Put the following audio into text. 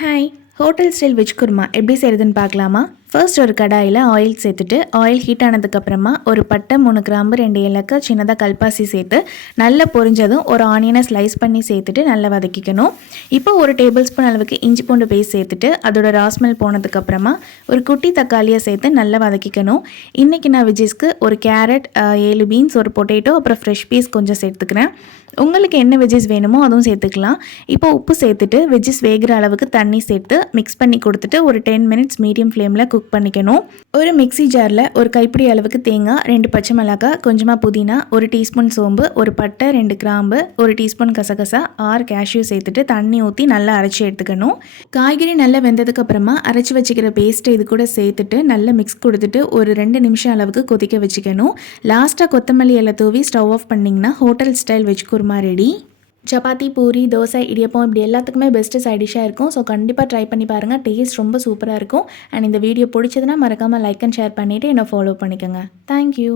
Hi, hotel style veg kurma எப்படி செய்கிறதுன்னு பார்க்கலாமா? ஃபர்ஸ்ட் ஒரு கடாயில் ஆயில் சேர்த்துட்டு ஆயில் ஹீட் ஆனதுக்கப்புறமா ஒரு பட்டை 3 கிராம்பு 2 ஏலக்காய் சின்னதாக கல்பாசி சேர்த்து நல்லா பொரிஞ்சதும் ஒரு ஆனியனை ஸ்லைஸ் பண்ணி சேர்த்துட்டு நல்லா வதக்கிக்கணும். இப்போ ஒரு டேபிள் ஸ்பூன் அளவுக்கு இஞ்சி பூண்டு பேஸ்ட் சேர்த்துட்டு அதோட ராஸ்மெல் போனதுக்கப்புறமா ஒரு குட்டி தக்காளியை சேர்த்து நல்லா வதக்கிக்கணும். இன்றைக்கி நான் வெஜ்ஜஸ்க்கு ஒரு கேரட், 7 பீன்ஸ், ஒரு பொட்டேட்டோ, அப்புறம் ஃப்ரெஷ் பீஸ் கொஞ்சம் சேர்த்துக்கிறேன். உங்களுக்கு என்ன வெஜ்ஜஸ் வேணுமோ அதுவும் சேர்த்துக்கலாம். இப்போ உப்பு சேர்த்துட்டு வெஜ்ஜஸ் வேகிற அளவுக்கு தண்ணி சேர்த்து மிக்ஸ் பண்ணி கொடுத்துட்டு ஒரு 10 மினிட்ஸ் மீடியம் ஃப்ளேமில் குக் பண்ணிக்கணும். ஒரு மிக்ஸி ஜாரில் ஒரு கைப்பிடி அளவுக்கு தேங்காய், 2 பச்சை மிளகாய், கொஞ்சமாக புதினா, 1 டீஸ்பூன் சோம்பு, ஒரு பட்டை, 2 கிராம்பு, 1 டீஸ்பூன் கசகசா, 6 கேஷ்யூ சேர்த்துட்டு தண்ணி ஊற்றி நல்லா அரைச்சி எடுத்துக்கணும். காய்கறி நல்லா வெந்ததுக்கப்புறமா அரைச்சி வச்சுக்கிற பேஸ்ட்டை இது கூட சேர்த்துட்டு நல்லா மிக்ஸ் கொடுத்துட்டு ஒரு 2 நிமிஷம் அளவுக்கு கொதிக்க வச்சுக்கணும். லாஸ்ட்டாக கொத்தமல்லி இலை தூவி ஸ்டவ் ஆஃப் பண்ணிங்கன்னா hotel style veg kurma ready. Chapati, puri, dosa, idiyappam இப்படி எல்லாத்துக்குமே பெஸ்ட்டு சைட் டிஷ்ஷாக இருக்கும். ஸோ கண்டிப்பாக ட்ரை பண்ணி பாருங்கள். டேஸ்ட் ரொம்ப சூப்பராக இருக்கும். அண்ட் இந்த வீடியோ பிடிச்சதுன்னா மறக்காமல் லைக் அண்ட் ஷேர் பண்ணிவிட்டு என்னை ஃபாலோ பண்ணிக்கோங்க. தேங்க்யூ.